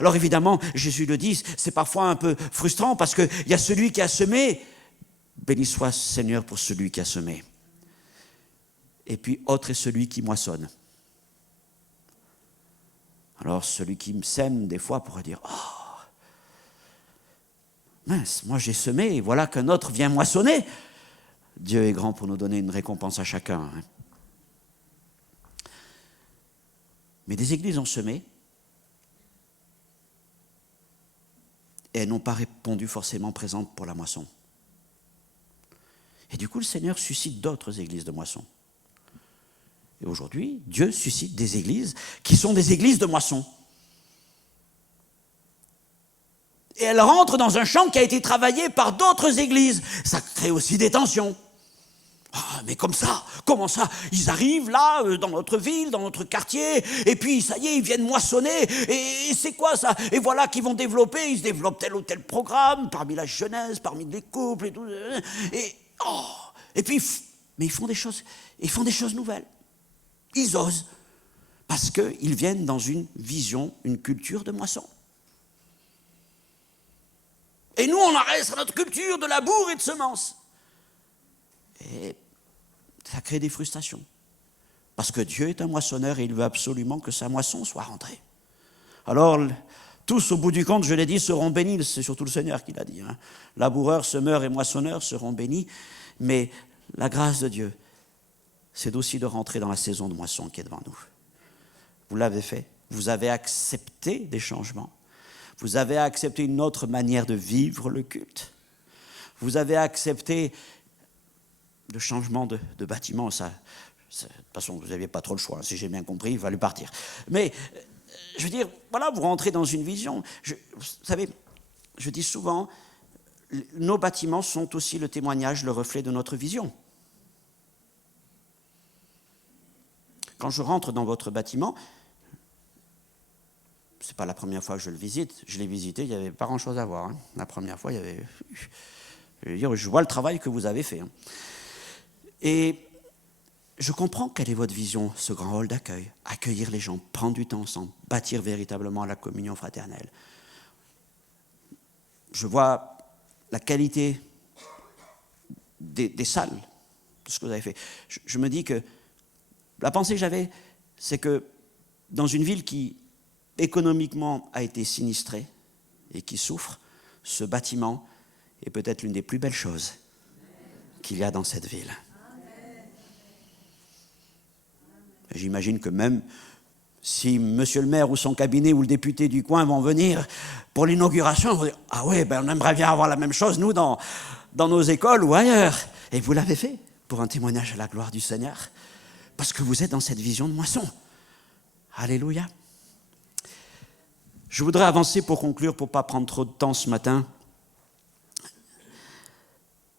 Alors évidemment, Jésus le dit, c'est parfois un peu frustrant parce qu'il y a celui qui a semé, béni soit Seigneur pour celui qui a semé. Et puis autre est celui qui moissonne. Alors celui qui me sème des fois pourrait dire, oh, mince, moi j'ai semé et voilà qu'un autre vient moissonner. Dieu est grand pour nous donner une récompense à chacun. Mais des églises ont semé et elles n'ont pas répondu forcément présentes pour la moisson. Et du coup, le Seigneur suscite d'autres églises de moisson. Et aujourd'hui, Dieu suscite des églises qui sont des églises de moisson. Et elles rentrent dans un champ qui a été travaillé par d'autres églises. Ça crée aussi des tensions. Ah, mais comme ça, comment ça? Ils arrivent là, dans notre ville, dans notre quartier, et puis ça y est, ils viennent moissonner, et c'est quoi ça? Et voilà qu'ils vont développer, ils se développent tel ou tel programme, parmi la jeunesse, parmi les couples, et tout. Et puis, mais ils font des choses nouvelles. Ils osent, parce qu'ils viennent dans une vision, une culture de moisson. Et nous, on en reste à notre culture de labour et de semences. Et ça crée des frustrations. Parce que Dieu est un moissonneur et il veut absolument que sa moisson soit rentrée. Alors, tous au bout du compte, je l'ai dit, seront bénis. C'est surtout le Seigneur qui l'a dit. Laboureurs, semeurs et moissonneurs seront bénis. Mais la grâce de Dieu, c'est aussi de rentrer dans la saison de moisson qui est devant nous. Vous l'avez fait. Vous avez accepté des changements. Vous avez accepté une autre manière de vivre le culte. Vous avez accepté le changement de bâtiment. De toute façon, vous n'aviez pas trop le choix. Si j'ai bien compris, il va lui partir. Mais, je veux dire, voilà, vous rentrez dans une vision. Vous savez, je dis souvent, nos bâtiments sont aussi le témoignage, le reflet de notre vision. Quand je rentre dans votre bâtiment, ce n'est pas la première fois que je le visite. Je l'ai visité, il n'y avait pas grand-chose à voir. La première fois, il y avait... Je vois le travail que vous avez fait. Et je comprends quelle est votre vision, ce grand hall d'accueil, accueillir les gens, prendre du temps ensemble, bâtir véritablement la communion fraternelle. Je vois la qualité des salles, de ce que vous avez fait. Je me dis que la pensée que j'avais, c'est que dans une ville qui économiquement a été sinistrée et qui souffre, ce bâtiment est peut-être l'une des plus belles choses qu'il y a dans cette ville. J'imagine que même si monsieur le maire ou son cabinet ou le député du coin vont venir pour l'inauguration, on va dire, ah ouais, on aimerait bien avoir la même chose, nous, dans nos écoles ou ailleurs. Et vous l'avez fait pour un témoignage à la gloire du Seigneur, parce que vous êtes dans cette vision de moisson. Alléluia. Je voudrais avancer pour conclure, pour ne pas prendre trop de temps ce matin,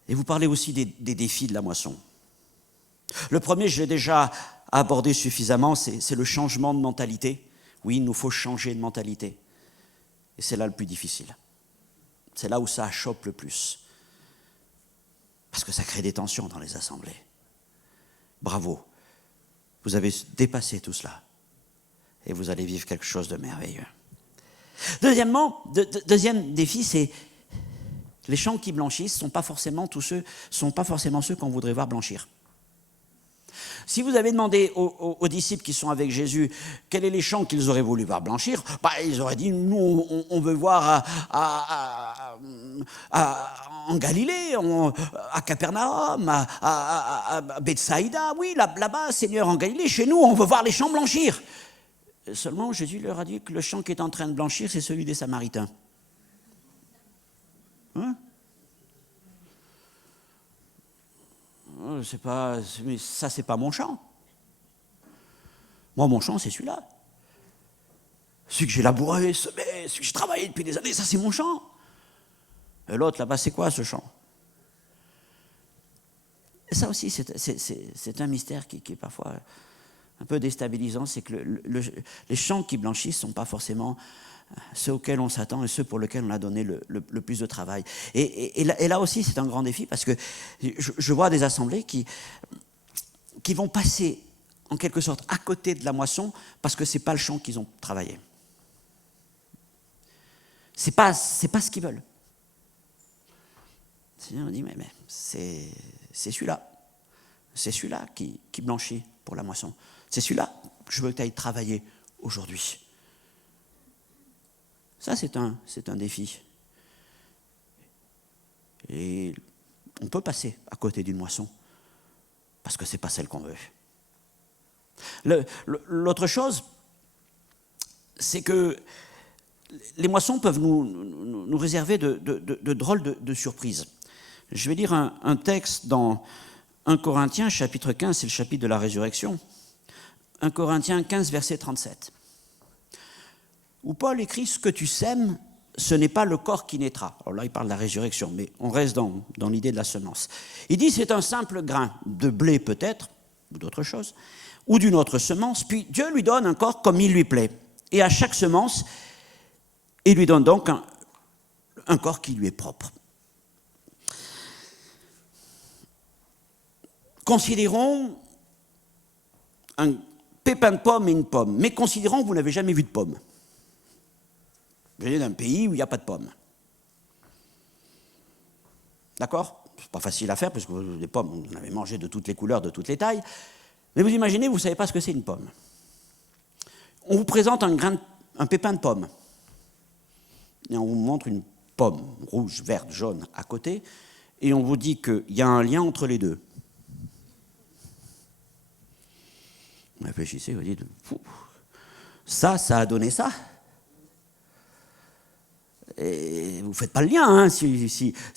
et vous parler aussi des défis de la moisson. Le premier, je l'ai déjà abordé suffisamment, c'est le changement de mentalité. Oui, il nous faut changer de mentalité. Et c'est là le plus difficile. C'est là où ça achoppe le plus. Parce que ça crée des tensions dans les assemblées. Bravo. Vous avez dépassé tout cela. Et vous allez vivre quelque chose de merveilleux. Deuxième défi, c'est les champs qui blanchissent ne sont pas forcément ceux qu'on voudrait voir blanchir. Si vous avez demandé aux disciples qui sont avec Jésus quels sont les champs qu'ils auraient voulu voir blanchir, ils auraient dit, nous, on veut voir en Galilée, à Capernaum, à Bethsaïda, oui, là-bas, Seigneur, en Galilée, chez nous, on veut voir les champs blanchir. Seulement, Jésus leur a dit que le champ qui est en train de blanchir, c'est celui des Samaritains. Hein? Mais ça, c'est pas mon champ. Moi, mon champ, c'est celui-là. Celui que j'ai labouré, semé, celui que j'ai travaillé depuis des années, ça, c'est mon champ. Et l'autre, là-bas, c'est quoi, ce champ? Et ça aussi, c'est un mystère qui est parfois un peu déstabilisant, c'est que les champs qui blanchissent ne sont pas forcément ceux auxquels on s'attend et ceux pour lesquels on a donné le plus de travail. Et là aussi, c'est un grand défi, parce que je vois des assemblées qui vont passer, en quelque sorte, à côté de la moisson, parce que ce n'est pas le champ qu'ils ont travaillé. C'est pas ce qu'ils veulent. On dit, mais c'est celui-là. C'est celui-là qui blanchit pour la moisson. C'est celui-là que je veux que tu ailles travailler aujourd'hui. Ça, c'est un défi. Et on peut passer à côté d'une moisson parce que ce n'est pas celle qu'on veut. L'autre chose, c'est que les moissons peuvent nous réserver de drôles de surprises. Je vais lire un texte dans 1 Corinthiens, chapitre 15, c'est le chapitre de la résurrection. 1 Corinthiens 15, verset 37. Où Paul écrit « Ce que tu sèmes, ce n'est pas le corps qui naîtra ». Alors là, il parle de la résurrection, mais on reste dans l'idée de la semence. Il dit « C'est un simple grain de blé peut-être, ou d'autre chose, ou d'une autre semence, puis Dieu lui donne un corps comme il lui plaît. Et à chaque semence, il lui donne donc un corps qui lui est propre. » Considérons un pépin de pomme et une pomme, mais considérons que vous n'avez jamais vu de pomme. Vous venez d'un pays où il n'y a pas de pommes. D'accord? C'est pas facile à faire, parce que les pommes, vous en avez mangé de toutes les couleurs, de toutes les tailles. Mais vous imaginez, vous ne savez pas ce que c'est une pomme. On vous présente un pépin de pomme. Et on vous montre une pomme rouge, verte, jaune à côté, et on vous dit qu'il y a un lien entre les deux. Vous réfléchissez, vous dites, ça a donné ça. Et vous ne faites pas le lien, si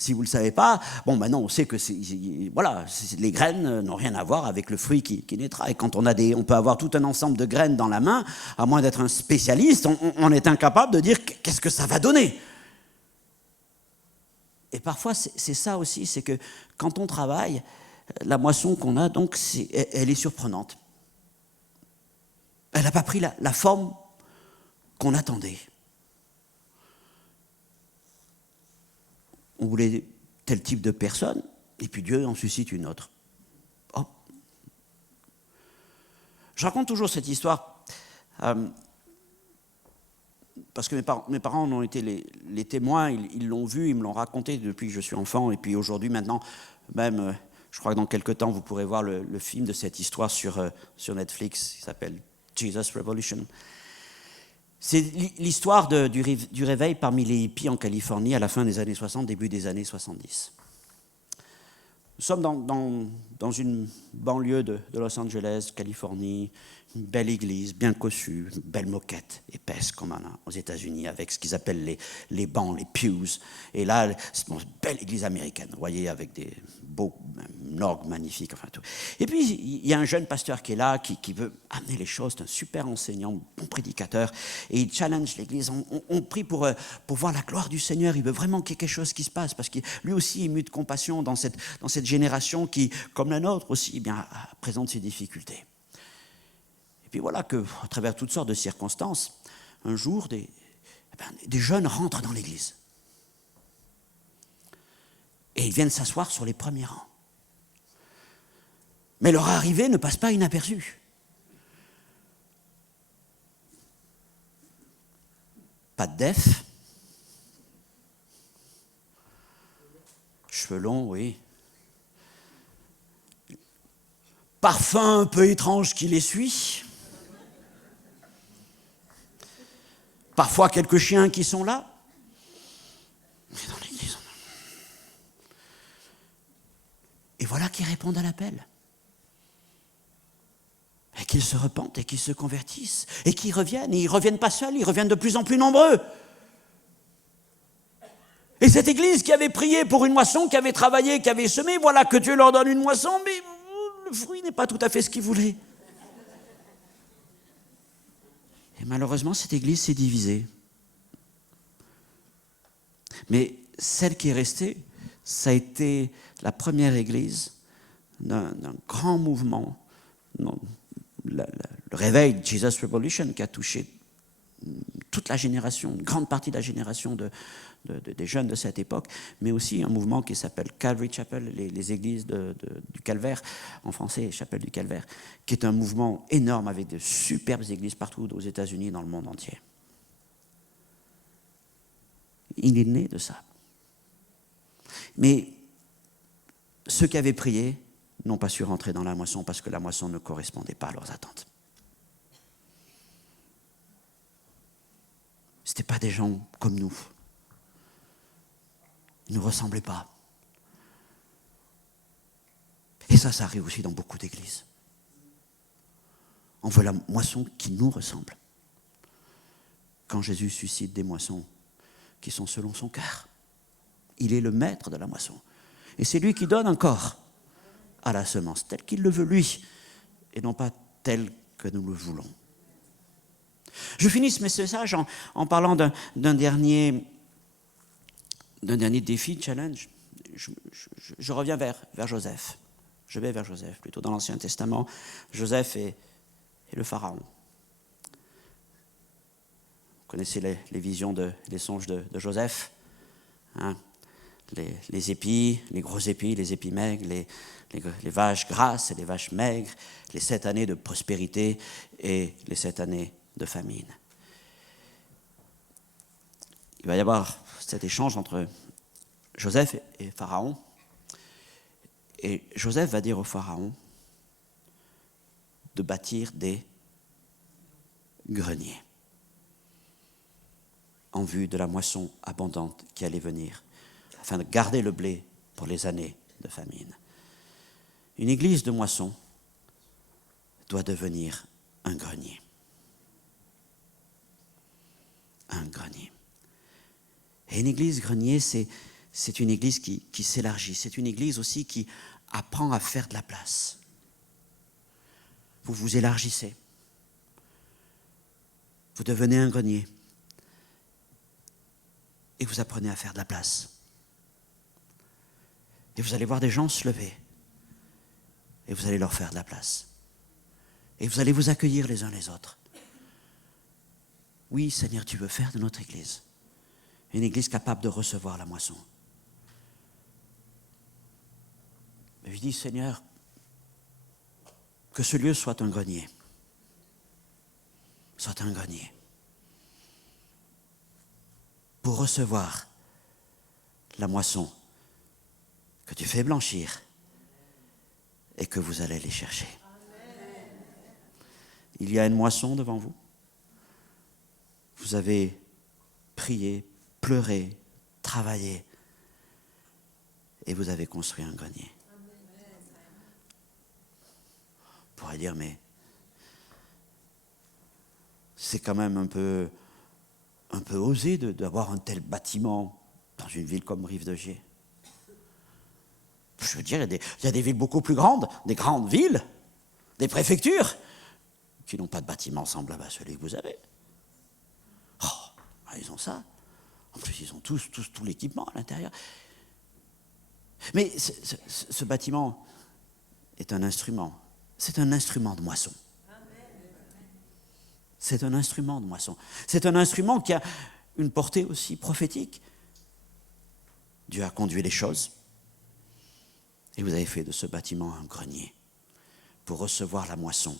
vous ne le savez pas. Bon, maintenant, on sait que les graines n'ont rien à voir avec le fruit qui naîtra. Et quand on peut avoir tout un ensemble de graines dans la main, à moins d'être un spécialiste, on est incapable de dire qu'est-ce que ça va donner. Et parfois, c'est ça aussi, c'est que quand on travaille, la moisson qu'on a, donc, elle est surprenante. Elle n'a pas pris la forme qu'on attendait. On voulait tel type de personne, et puis Dieu en suscite une autre. Oh, Je raconte toujours cette histoire parce que mes parents en ont été les témoins, ils l'ont vu, ils me l'ont raconté depuis que je suis enfant, et puis aujourd'hui, maintenant, même, je crois que dans quelques temps, vous pourrez voir le film de cette histoire sur Netflix, qui s'appelle Jesus Revolution. C'est l'histoire du réveil parmi les hippies en Californie à la fin des années 60, début des années 70. Nous sommes dans une banlieue de Los Angeles, Californie, une belle église, bien cossue, une belle moquette, épaisse comme aux États-Unis, avec ce qu'ils appellent les bancs, les pews. Et là, c'est une belle église américaine, vous voyez, avec des beaux orgues magnifiques, enfin tout. Et puis, il y a un jeune pasteur qui est là, qui veut amener les choses, c'est un super enseignant, bon prédicateur, et il challenge l'église. On prie pour voir la gloire du Seigneur, il veut vraiment qu'il y ait quelque chose qui se passe, parce que lui aussi est ému de compassion dans cette génération qui, comme la nôtre aussi, eh bien, présente ses difficultés. Et puis voilà qu'à travers toutes sortes de circonstances, un jour, des jeunes rentrent dans l'église. Et ils viennent s'asseoir sur les premiers rangs. Mais leur arrivée ne passe pas inaperçue. Pas de def. Cheveux longs, oui. Parfum un peu étrange qui les suit. Parfois quelques chiens qui sont là. Mais dans l'église. Et voilà qu'ils répondent à l'appel. Et qu'ils se repentent et qu'ils se convertissent. Et qu'ils reviennent. Et ils ne reviennent pas seuls, ils reviennent de plus en plus nombreux. Et cette église qui avait prié pour une moisson, qui avait travaillé, qui avait semé, voilà que Dieu leur donne une moisson, mais le fruit n'est pas tout à fait ce qu'ils voulaient. Et malheureusement, cette église s'est divisée. Mais celle qui est restée, ça a été la première église d'un grand mouvement, le réveil de Jesus Revolution qui a touché toute la génération, une grande partie de la génération des jeunes de cette époque, mais aussi un mouvement qui s'appelle Calvary Chapel, les églises du Calvaire, en français, Chapelle du Calvaire, qui est un mouvement énorme avec de superbes églises partout aux États-Unis et dans le monde entier. Il est né de ça. Mais ceux qui avaient prié n'ont pas su rentrer dans la moisson parce que la moisson ne correspondait pas à leurs attentes. Ce n'étaient pas des gens comme nous. Ils ne nous ressemblaient pas. Et ça arrive aussi dans beaucoup d'églises. On veut la moisson qui nous ressemble. Quand Jésus suscite des moissons qui sont selon son cœur, il est le maître de la moisson. Et c'est lui qui donne encore à la semence, tel qu'il le veut lui, et non pas tel que nous le voulons. Je finis ce message en parlant d'un dernier défi, challenge. Je reviens vers Joseph. Je vais vers Joseph, plutôt dans l'Ancien Testament. Joseph est le Pharaon. Vous connaissez les visions, les songes de Joseph, hein? Les épis, les gros épis, les épis maigres, les vaches grasses et les vaches maigres, les 7 années de prospérité et les 7 années de famine. Il va y avoir cet échange entre Joseph et Pharaon. Et Joseph va dire au Pharaon de bâtir des greniers en vue de la moisson abondante qui allait venir, afin de garder le blé pour les années de famine. Une église de moisson doit devenir un grenier. Un grenier. Et une église grenier, c'est une église qui s'élargit. C'est une église aussi qui apprend à faire de la place. Vous vous élargissez. Vous devenez un grenier. Et vous apprenez à faire de la place. Et vous allez voir des gens se lever. Et vous allez leur faire de la place. Et vous allez vous accueillir les uns les autres. Oui, Seigneur, tu veux faire de notre église une église capable de recevoir la moisson. Mais je dis, Seigneur, que ce lieu soit un grenier. soit un grenier pour recevoir la moisson que tu fais blanchir et que vous allez aller chercher. Il y a une moisson devant vous. Vous avez prié, pleuré, travaillé et vous avez construit un grenier. On pourrait dire, mais c'est quand même un peu osé d'avoir un tel bâtiment dans une ville comme Rive-de-Gier. Je veux dire, il y a des villes beaucoup plus grandes, des grandes villes, des préfectures, qui n'ont pas de bâtiment semblable à celui que vous avez. Oh, ils ont ça. En plus, ils ont tout l'équipement à l'intérieur. Mais ce bâtiment est un instrument. C'est un instrument de moisson. C'est un instrument de moisson. C'est un instrument qui a une portée aussi prophétique. Dieu a conduit les choses. Et vous avez fait de ce bâtiment un grenier pour recevoir la moisson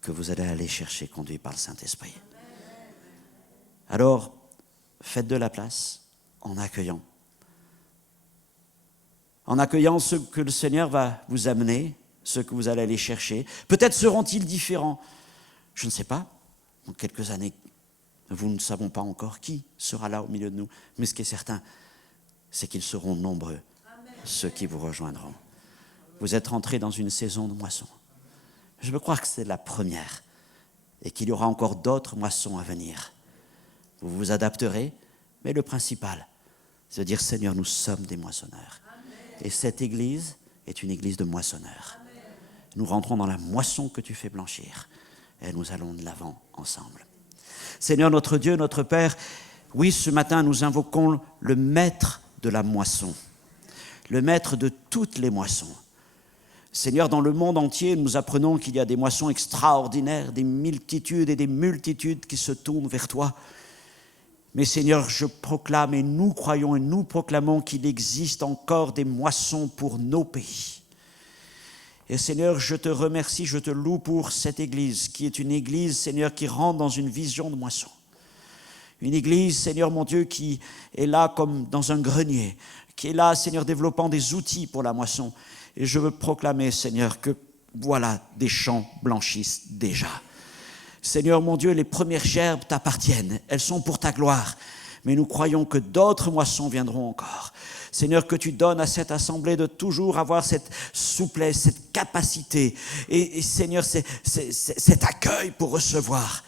que vous allez aller chercher, conduit par le Saint-Esprit. Alors, faites de la place en accueillant. En accueillant ce que le Seigneur va vous amener, ce que vous allez aller chercher. Peut-être seront-ils différents. Je ne sais pas. Dans quelques années, nous ne savons pas encore qui sera là au milieu de nous. Mais ce qui est certain, c'est qu'ils seront nombreux, ceux qui vous rejoindront. Vous êtes rentrés dans une saison de moisson. Je veux croire que c'est la première et qu'il y aura encore d'autres moissons à venir. Vous vous adapterez, mais le principal, c'est de dire, Seigneur, nous sommes des moissonneurs. Et cette église est une église de moissonneurs. Nous rentrons dans la moisson que tu fais blanchir et nous allons de l'avant ensemble. Seigneur, notre Dieu, notre Père, oui, ce matin, nous invoquons le maître de la moisson, le maître de toutes les moissons. Seigneur, dans le monde entier, nous apprenons qu'il y a des moissons extraordinaires, des multitudes et des multitudes qui se tournent vers toi. Mais Seigneur, je proclame et nous croyons et nous proclamons qu'il existe encore des moissons pour nos pays. Et Seigneur, je te remercie, je te loue pour cette église, qui est une église, Seigneur, qui rentre dans une vision de moisson. Une église, Seigneur mon Dieu, qui est là comme dans un grenier, qui est là, Seigneur, développant des outils pour la moisson. Et je veux proclamer, Seigneur, que voilà, des champs blanchissent déjà. Seigneur mon Dieu, les premières gerbes t'appartiennent, elles sont pour ta gloire. Mais nous croyons que d'autres moissons viendront encore. Seigneur, que tu donnes à cette assemblée de toujours avoir cette souplesse, cette capacité. Et Seigneur, cet accueil pour recevoir.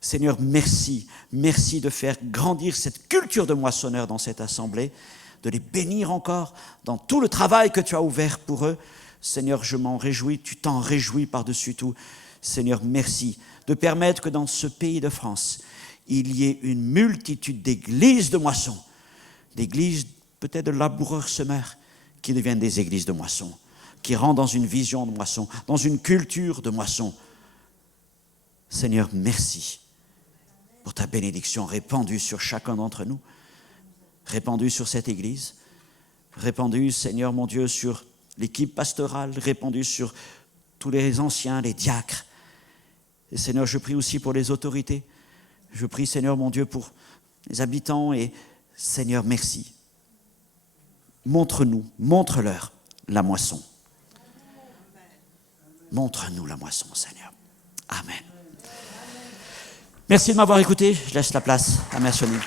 Seigneur, merci. Merci de faire grandir cette culture de moissonneurs dans cette assemblée, de les bénir encore dans tout le travail que tu as ouvert pour eux. Seigneur, je m'en réjouis, tu t'en réjouis par-dessus tout. Seigneur, merci de permettre que dans ce pays de France, il y ait une multitude d'églises de moisson, d'églises peut-être de laboureurs-semeurs, qui deviennent des églises de moisson, qui rentrent dans une vision de moisson, dans une culture de moisson. Seigneur, merci pour ta bénédiction répandue sur chacun d'entre nous, répandue sur cette église, répandue, Seigneur mon Dieu, sur l'équipe pastorale, répandue sur tous les anciens, les diacres. Et Seigneur, je prie aussi pour les autorités. Je prie, Seigneur mon Dieu, pour les habitants et Seigneur, merci. Montre-nous, montre-leur la moisson. Montre-nous la moisson, Seigneur. Amen. Merci de m'avoir écouté. Je laisse la place à Mère Sonia.